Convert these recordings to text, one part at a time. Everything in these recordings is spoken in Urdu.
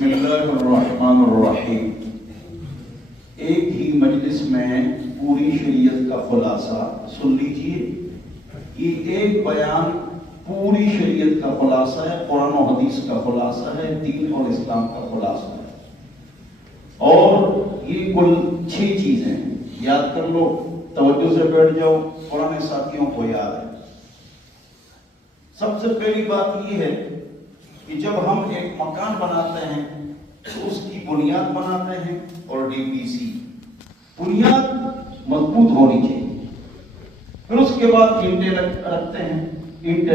بسم اللہ الرحمن الرحیم۔ ایک ہی مجلس میں پوری شریعت کا خلاصہ سن لیجیے۔ یہ ایک بیان پوری شریعت کا خلاصہ ہے، قرآن و حدیث کا خلاصہ ہے، دین اور اسلام کا خلاصہ ہے، اور یہ کل 6 چیزیں ہیں۔ یاد کر لو، توجہ سے بیٹھ جاؤ، پرانے ساتھیوں کو یاد ہے۔ سب سے پہلی بات یہ ہے کہ جب ہم ایک مکان بناتے ہیں تو اس کی بنیاد بناتے ہیں، اور ڈی پی سی بنیاد مضبوط ہونی چاہیے۔ پھر اس کے بعد اینٹیں رکھتے ہیں، اینٹیں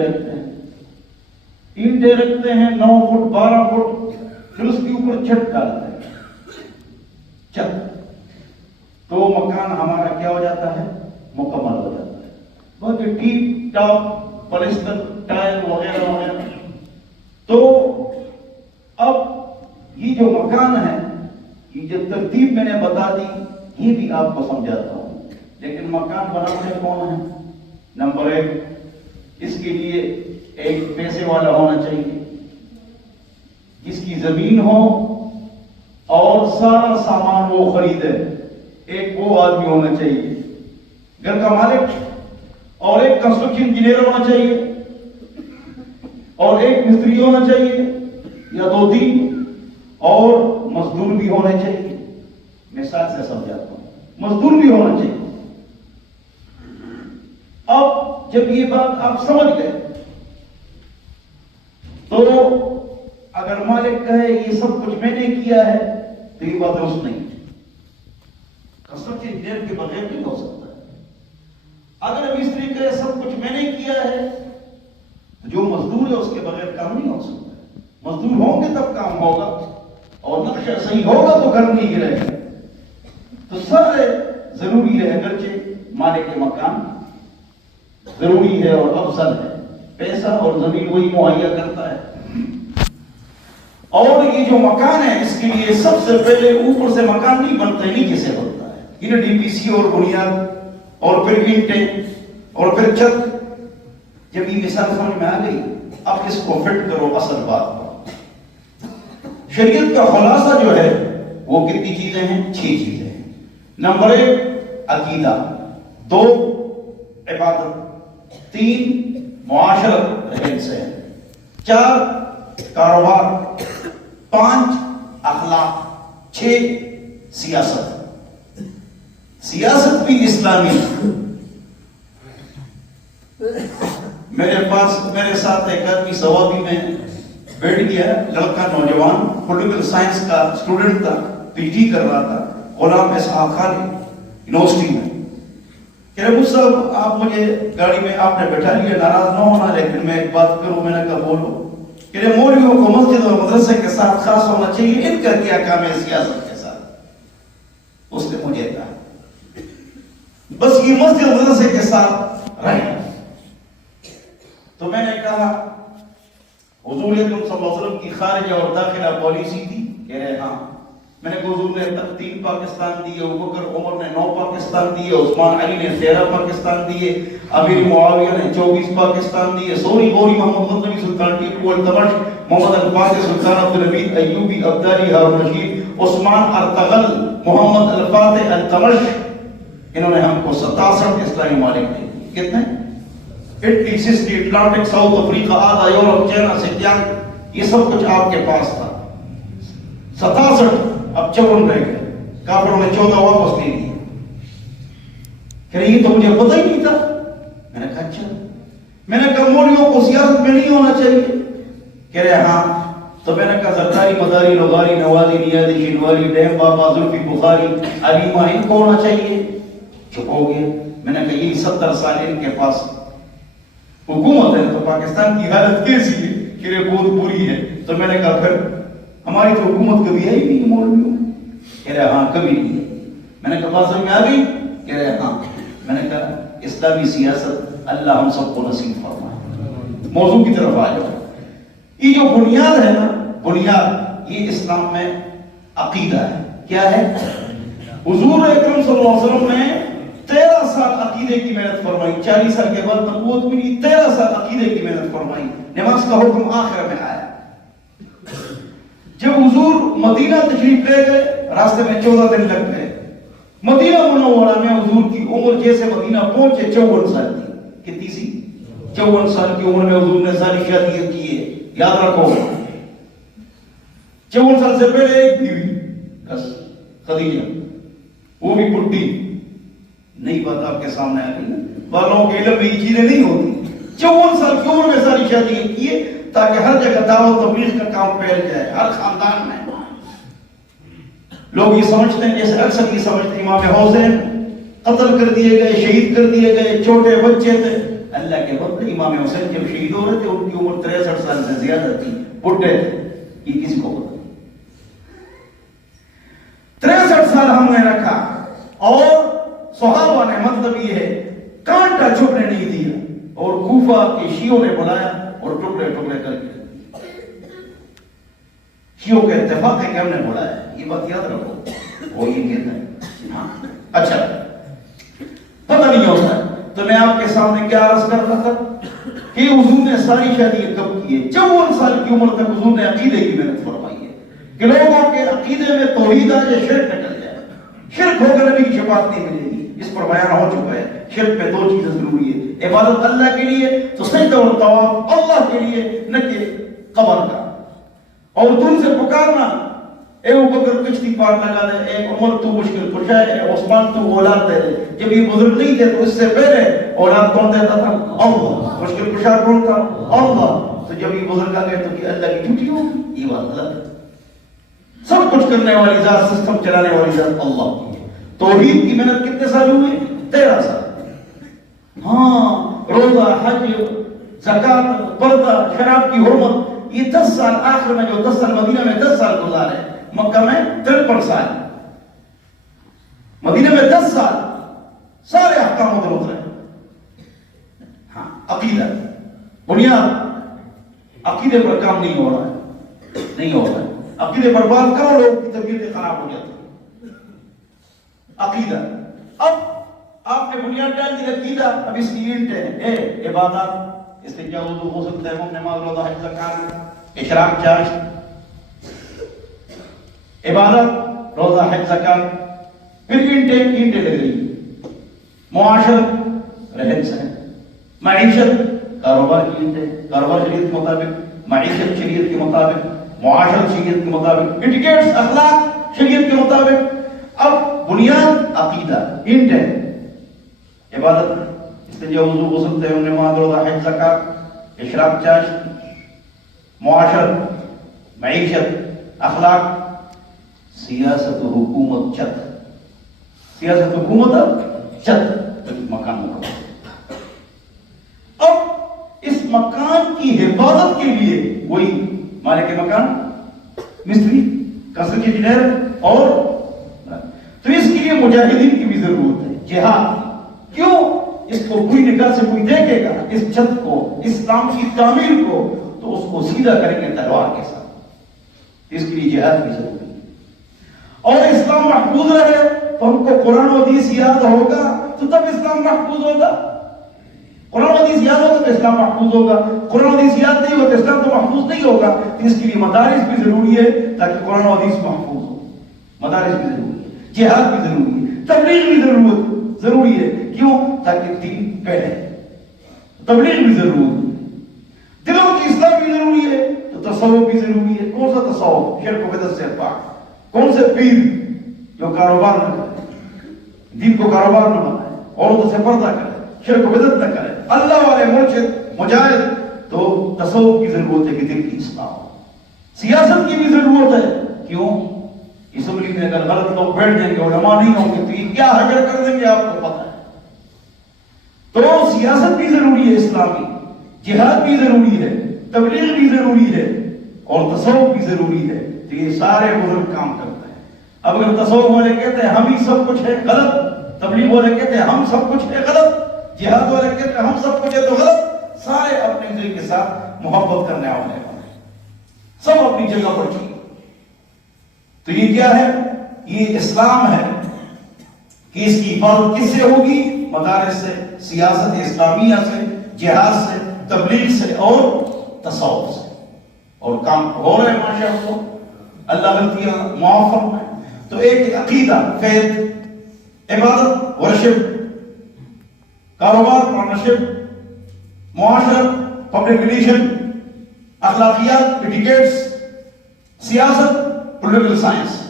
رکھتے ہیں 9 فٹ 12 فٹ، پھر اس کے اوپر چھت ڈالتے ہیں، چھت، تو مکان ہمارا کیا ہو جاتا ہے؟ مکمل ہو جاتا ہے۔ باقی ٹیپ ٹاپ پلستر ٹائل وغیرہ وغیرہ۔ تو اب یہ جو مکان ہے، یہ جو ترتیب میں نے بتا دی، یہ بھی آپ کو سمجھاتا ہوں، لیکن مکان بنانے کون ہے؟ نمبر 1، اس کے لیے ایک پیسے والا ہونا چاہیے، جس کی زمین ہو اور سارا سامان وہ خریدے، ایک وہ آدمی ہونا چاہیے، گھر کا مالک، اور ایک کنسٹرکشن انجینئر ہونا چاہیے، اور ایک مستری ہونا چاہیے، یا 2-3، اور مزدور بھی ہونے چاہیے۔ مثال سے سمجھاتا ہوں، مزدور بھی ہونا چاہیے۔ اب جب یہ بات آپ سمجھ گئے تو اگر مالک کہے یہ سب کچھ میں نے کیا ہے تو یہ بات درست نہیں ہے، کنسٹرکشن انجینئر کے بغیر نہیں ہو سکتا ہے۔ اگر مستری کہے سب کچھ میں نے کیا ہے تو جو مزدور ہے اس کے بغیر کام نہیں ہو سکتا۔ مزدور ہوں گے تب کام ہوگا، اور نقشہ صحیح ہوگا تو گھر نہیں گرے گا۔ تو سر ضروری ہے، اگرچہ مالک مکان ضروری ہے اور افضل ہے، پیسہ اور زمین وہی مہیا کرتا ہے۔ اور یہ جو مکان ہے، اس کے لیے سب سے پہلے اوپر سے مکان نہیں بنتا، نیچے سے بنتا ہے، یہ ڈی پی سی اور بنیاد، اور پھر اینٹیں، اور پھر چھت۔ جب یہ مثال سمجھ میں آ گئی، اب اس کو فٹ کرو اصل بات پر۔ شریعت کا خلاصہ جو ہے وہ کتنی چیزیں ہیں؟ 6 چیزیں ہیں۔ نمبر 1 عقیدہ، 2 عبادت، 3 معاشرت رہن سہن، 4 کاروبار، 5 اخلاق، 6 سیاست۔ سیاست بھی اسلامی۔ میرے ساتھ ایک آدمی سوابی میں بیٹھ گیا، لڑکا نوجوان، پولیٹیکل سائنس کا اسٹوڈنٹ تھا، پی جی کر رہا تھا، غلام اسحاق خان یونیورسٹی میں۔ کہہ رہے مجھ صاحب آپ مجھے گاڑی میں آپ نے بیٹھا لیا، ناراض نہ ہونا، لیکن میں ایک بات کروں۔ میں نے کہا بولو۔ کہہ رہے مولویوں کو مسجد اور مدرسے کے ساتھ خاص ہونا چاہیے، ان کا کیا کام ہے سیاست کے ساتھ؟ اس نے مجھے کہا بس یہ مسجد اور مدرسے کے ساتھ رہے۔ تو میں نے کہا حضور اکرم صلی اللہ علیہ وسلم کی خارجہ اور داخلہ پالیسی تھی؟ کہہ رہے ہاں۔ میں نے کہا حضور نے 3 پاکستان دیے، ابوبکر عمر نے 9 پاکستان دیے، عثمان علی نے 13 پاکستان دیے، امیر معاویہ نے 24 پاکستان دیے، سوری غوری محمد غزنوی سلطان ٹیپو التمش، محمد الفاتح سلطان عبدالحمید ایوبی عبدالی ہارون رشید، عثمان ارطغرل، محمد الفاتح التمش، انہوں نے ہم کو 67 اسلامی ممالک دے دیے۔ کتنے؟ Italy, Sicily, Atlantic, South Africa, آدھا یورپ، چائنا سے کیا، یہ سب کچھ آپ کے پاس تھا۔ 67، اب 54 رہ گئے، کافروں نے 14 واپس لے لیے۔ کہہ رہے یہ تو مجھے پتہ ہی نہیں تھا۔ میں نے کہا اچھا۔ میں نے کہا مولویوں کو سیاست میں نہیں ہونا چاہیے؟ کہہ رہے ہاں۔ تو میں نے کہا زرداری، مداری، لغاری، نوازی، نیازی، شنوالی، ڈیم بابا، زلفی، بخاری، علیمہ، ان کو ہونا چاہیے؟ چپ ہو گیا۔ میں نے کہا یہی 70 سال ان کے پاس حکومت ہے، تو پاکستان کی حالت کیسی ہے؟ کہ یہ بہت بری ہے۔ تو میں نے کہا پھر ہماری تو حکومت کبھی ہے ہی نہیں مولویوں۔ کہہ رہے ہاں کبھی نہیں ہے۔ میں نے کہا بات سمجھ میں آ گئی؟ کہہ رہے ہاں۔ میں نے کہا اسلامی سیاست اللہ ہم سب کو نصیب فرمائے۔ موضوع کی طرف آ جاؤ۔ یہ جو بنیاد ہے نا، بنیاد یہ اسلام میں عقیدہ ہے۔ کیا ہے؟ حضور اکرم صلی اللہ علیہ وسلم نے 13 سال عقیدے کی محنت فرمائی، 40 سال کے بعد نبوت ملی، 13 سال عقیدے کی محنت فرمائی، نماز کا حکم آخر میں آیا۔ جب حضور مدینہ تشریف لے گئے راستے میں 14 دن لگ گئے. مدینہ منورہ میں حضور کی عمر جیسے مدینہ پہنچے 54 سال تھی. کتنی سی؟ 54 سال کی عمر میں حضور نے ساری شادیاں کی ہے. یاد رکھو 54 سال سے پہلے ایک بیوی بس خدیجہ، وہ بھی بڈھی. نئی بات آپ کے سامنے آ گئی. والوں کے علم میں یہ چیزیں نہیں ہوتی. 54 سال کی عمر میں ساری شادیاں کی ہے تاکہ ہر جگہ دعوت تبلیغ کا کام پھیل جائے ہر خاندان میں. لوگ یہ سمجھتے ہیں جیسے اکثر یہ سمجھتے ہیں امام حسین قتل کر دیے گئے، شہید کر دیے گئے، چھوٹے بچے تھے. اللہ کے وقت امام حسین جب شہید ہو رہے تھے ان کی عمر 63 سال سے زیادہ تھی، بڈھے تھے. یہ کسی کو پتا؟ 63 سال ہم نے رکھا اور صحابہ نے مطلب یہ ہے کانٹا چھپنے نہیں دیا اور کوفہ کے شیعوں نے بلایا اور ٹکڑے ٹکڑے کر کے. شیعوں کے اتفاق ہے کہ ہم نے بلایا. یہ بات یاد رکھو. وہ یہ کہتا ہے ہاں اچھا پتہ نہیں ہوتا. تو میں آپ کے سامنے کیا عرض کر رہا تھا کہ حضور نے ساری شادیاں کب کی ہے؟ 54 سال کی عمر تک حضور نے عقیدے کی محنت فرمائی ہے کہ لوگوں کے عقیدے میں توحید آ جائے، شرک نکل جائے. شرک ہو کر نبی کی شفاعت نہیں ملے گی. اس پر بیان ہو چکا ہے. شرک میں 2 چیزیں ضروری ہے، عبادت اللہ کے لیے تو سجدہ اور طواف اللہ کے لیے نہ کہ قبر کا. اور دل سے پکارنا اے ابوبکر کشتی پار لگا دے، اے عمر تو مشکل کشا ہے، اے عثمان تو اولاد دے دے. جب یہ بزرگ نہیں تھے تو اس سے پہلے اولاد کون دیتا تھا؟ اللہ. مشکل کشا کون تھا؟ اللہ. تو جب یہ بزرگ آ گئے تو کہ اللہ کی جھوٹی ہوگی؟ یہ بات غلط ہے. سب کچھ کرنے والی ذات، سسٹم چلانے والی ذات اللہ کی ہے. توحید کی محنت کتنے سال ہوئے؟ 13 سال. ہاں روزہ، حج، زکات، پردہ، شراب کی حرمت، یہ 10 سال آخر میں جو 10 سال مدینہ میں 10 سال گزارے، مکہ میں 53 سال، مدینہ میں 10 سال سارے احکام ادھر اترے. ہاں عقیدہ بنیاد، عقیدے پر کام نہیں ہو رہا ہے، نہیں ہو رہا ہے. عقیدے پر بات کرو لوگ کی طبیعتیں خراب ہو جاتی. عقیدہ اب آپ نے بنیاد ڈال دی عقیدہ. اب اس کی اینٹ ہے عبادات، استنجا، وضو، غسل، تیمم، نماز، روزہ، حج، زکات، اشراق، چاشت. عبادت، روزہ، حج، زکات. پھر اینٹیں لگ گئی. معاشرت، رہن سہن. معیشت، کاروبار کی اینٹیں، کاروبار شریعت کے مطابق، معیشت شریعت کے مطابق، معاشرت شریعت کے مطابق، ایٹیکیٹس، اخلاق شریعت کے مطابق. اب بنیاد عقیدہ، اینٹ ہے. عبادت، استنجا، وضو، غسل، تیمم، نماز، روزہ، حج، زکات، اشراق، چاشت. معاشرت، معیشت، اخلاق. سیاست و حکومت، چھت. سیاست و حکومت، چھت، مکان مکمل. اب اس مکان کی حفاظت کے لیے وہی مالک مکان، مستری، کنسٹرکشن انجینئر اور تو اس کے لیے مجاہدین کی بھی ضرورت ہے. جہاد. کیوں؟ اس کو بری نگاہ سے کوئی دیکھے گا اس چھت کو، اسلام کی تعمیر کو، تو اس کو سیدھا کریں گے تلوار کے ساتھ. اس کے لیے جہاد کی ضرورت ہے. اور اسلام محفوظ رہے تو ہم کو قرآن و حدیث یاد ہوگا تو تب اسلام محفوظ ہوگا. قرآن و حدیث یاد ہوگا تو اسلام محفوظ ہوگا. قرآن و حدیث یاد نہیں ہوگا تو اسلام تو محفوظ نہیں ہوگا. تو اس کے لیے مدارس بھی ضروری ہے تاکہ قرآن و حدیث محفوظ ہو. مدارس بھی ضروری ہے، جہاد بھی ضروری ہے، تبلیغ بھی ضروری ہے. کیوں؟ تاکہ دین پھیلے. تبلیغ بھی ضروری ہے، دلوں کی اصلاح بھی ضروری ہے، تو تصوف بھی ضروری ہے. کون سا تصوف؟ شرک و بدعت سے پاک. کون سے پیر؟ جو کاروبار نہ کرے، دین کو کاروبار نہ بنائے، عورتوں سے پردہ کرے، شرک و بدعت نہ کرے، اللہ والے مرشد مجاہد. تو تصوف کی ضرورت ہے کہ دل کی اصلاح ہو. سیاست کی بھی ضرورت ہے. کیوں؟ اسمبلی میں اگر غلط لوگ بیٹھ جائیں گے، علماء نہیں ہوں گے تو یہ کیا حجر کر دیں گے آپ کو پتہ ہے. تو سیاست بھی ضروری ہے اسلامی، جہاد بھی ضروری ہے، تبلیغ بھی ضروری ہے اور تصوف بھی ضروری ہے. تو یہ سارے بزرگ کام کرتے ہیں. اب اگر تصوف والے کہتے ہیں ہم ہی سب کچھ ہے، غلط. تبلیغ والے کہتے ہیں ہم سب کچھ ہے، غلط. جہاد والے کہتے ہیں ہم سب کچھ ہے، تو غلط. سارے اپنے دل کے ساتھ محبت کرنے والے سب اپنی جگہ پر ٹھیک. تو یہ کیا ہے؟ یہ اسلام ہے کہ اس کی حفاظت کس سے ہوگی؟ مدارس سے، سیاست اسلامیہ سے، جہاد سے، تبلیغ سے اور تصوف سے. اور کام ہو رہے ہیں ماشاء اللہ. اللہ غلطیاں معاف فرمائے. تو ایک عقیدہ، فیض، عبادت، ورشپ، کاروبار، پارٹنرشپ، معاشرت، پبلک ریلیشن، اخلاقیات، ایٹیکیٹس، سیاست، پولیٹیکل سائنس،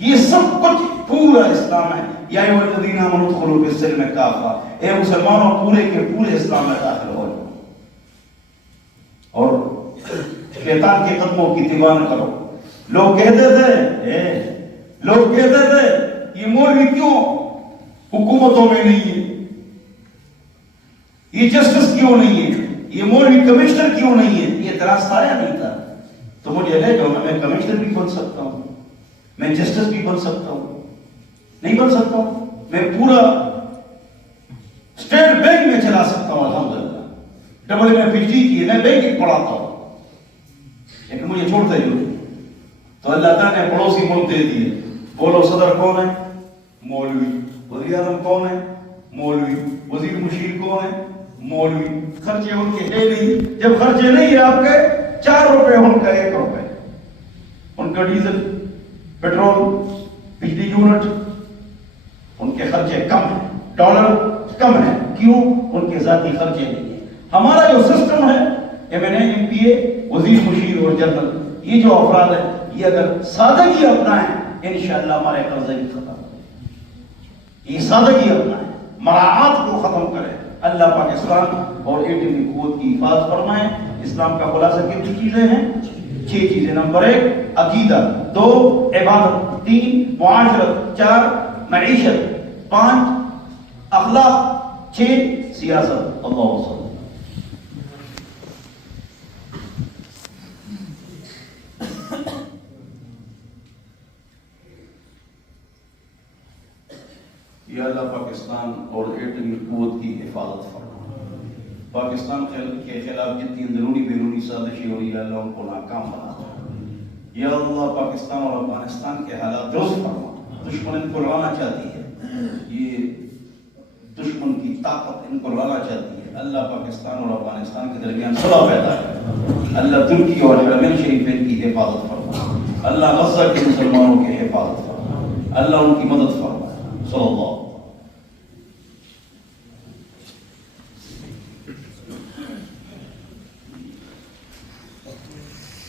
یہ سب کچھ پورا اسلام ہے. یا ایھا الذین آمنوا ادخلوا فی السلم کافہ، اے مسلمانوں پورے کے پورے اسلام میں داخل ہو جاؤ اور شیطان کے قدموں کی اتباع نہ کرو. لوگ کہتے تھے یہ مولوی کیوں حکومتوں میں نہیں ہے، یہ جسٹس کیوں نہیں ہے، یہ مولوی کمشنر کیوں نہیں ہے. یہ اعتراض تھا یا نہیں تھا؟ تو مجھے لے جاؤ نا، میں کمشنر بھی بن سکتا ہوں، میں جسٹس بھی بن سکتا ہوں. نہیں بن سکتا ہوں؟ میں پورا اسٹیٹ بینک میں چلا سکتا ہوں. الحمدللہ ڈبل میں پی ایچ ڈی کی ہے، میں بینکنگ پڑھاتا ہوں، لیکن مجھے چھوڑتے ہی. تو اللہ تعالیٰ نے پڑوسی ملک دے دیے. بولو صدر کون ہے؟ مولوی. وزیر اعظم کون ہے؟ مولوی. وزیر مشیر کون ہے؟ مولوی. خرچے ان کے ہے نہیں. جب خرچے نہیں ہے آپ کے 4 روپے، ان کا 1 روپے. ان کا ڈیزل، پیٹرول، بجلی یونٹ، ان کے خرچے کم ہیں، ڈالر کم ہے. کیوں؟ ان کے ذاتی خرچے نہیں ہیں. ہمارا جو سسٹم ہے، ایم این اے، ایم پی اے، وزیر مشیر اور جنرل، یہ جو افراد ہیں، یہ اگر سادگی اپنائیں انشاءاللہ ہمارے قرضے بھی ختم ہو. یہ سادگی اپنائیں، مراعات کو ختم کریں. اللہ پاکستان اور ایٹمی قوت کی حفاظت فرمائیں. اسلام کا خلاصہ کتنی چیزیں ہیں؟ 6 چیزیں. نمبر 1 عقیدہ، 2 عبادت، 3 معاشرت، 4 معیشت، 5 اخلاق، 6 سیاست. اللہ صلی. یا اللہ پاکستان اور ایٹمی قوت کی حفاظت فرما. پاکستان کے خلاف جتنی اندرونی بیرونی سازشیں ہو رہی ہے، اللہ ان کو ناکام بنا. یا اللہ پاکستان اور افغانستان کے حالات درست فرما. دشمن ان کو لانا چاہتی ہے، یہ دشمن کی طاقت ان کو لانا چاہتی ہے. اللہ پاکستان اور افغانستان کے درمیان صلح پیدا ہے. اللہ ترکی اور حرمین شریفین کی حفاظت فرما. اللہ غزہ کے مسلمانوں کی حفاظت فرما. اللہ ان کی مدد فرما. صلی اللہ